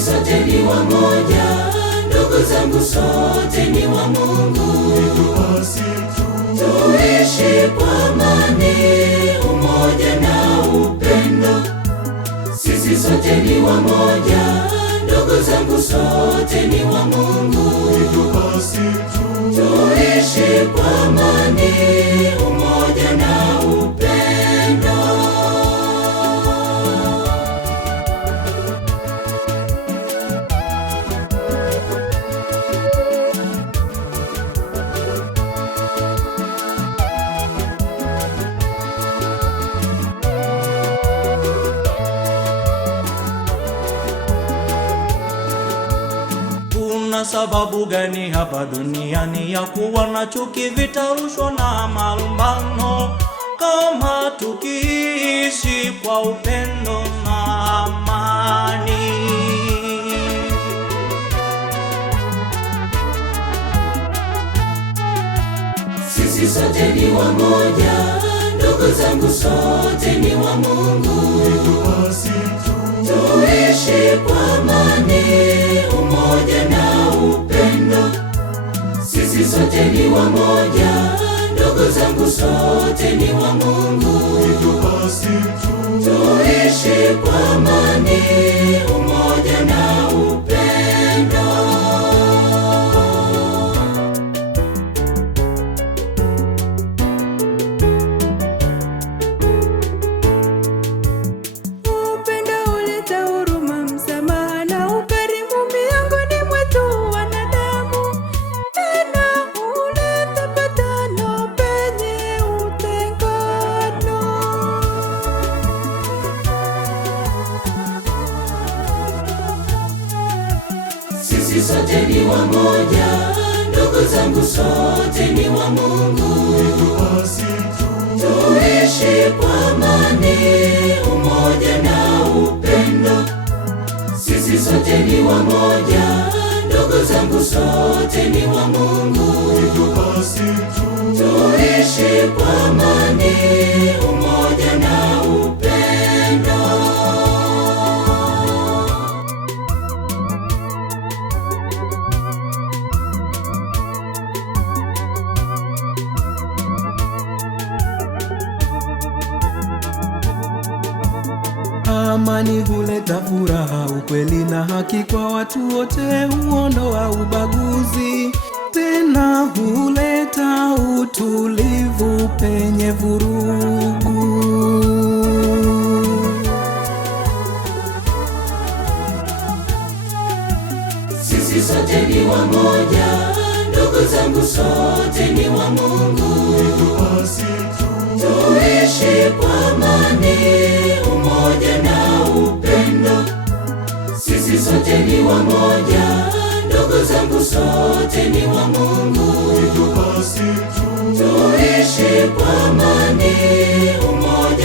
sote ni wamoja, ndugu zangu, sote ni wa Mungu. Tuishi kwa amani, umoja na upendo. Sisi sote ni wamoja, ndugu zangu, sote ni wa Mungu. Tuishi kwa amani, umoja na upendo. Kuna sababu gani hapa duniani ya kuwa na chuki, vita, rushwa na malumbano, kama tukiishi kwa upendo na amani? Sisi sote ni wamoja, ndugu zangu, sote ni wa Mungu. Tuishi kwa amani, umoja na upendo. Sisi sote ni wamoja, ndugu zangu, sote ni wa Mungu. Tuishi kwa amani, umoja na upendo. Sisi sote ni wamoja, ndugu zangu, sote ni wa Mungu. Tuishi kwa amani, umoja na upendo. Sisi sote ni wamoja, ndugu zangu, sote ni wa Mungu. Tuishi kwa amani, umoja na upendo. Amani huleta furaha, ukweli na haki kwa watu wote, huondoa ubaguzi, tena huleta utulivu penye vurugu. Sisi sote ni wamoja, ndugu zangu, sote ni wa Mungu. Tuishi kwa amani, umoja na upendo. Sisi sote ni wamoja, ndugu zangu, sote ni wa Mungu. Tuishi kwa amani, umoja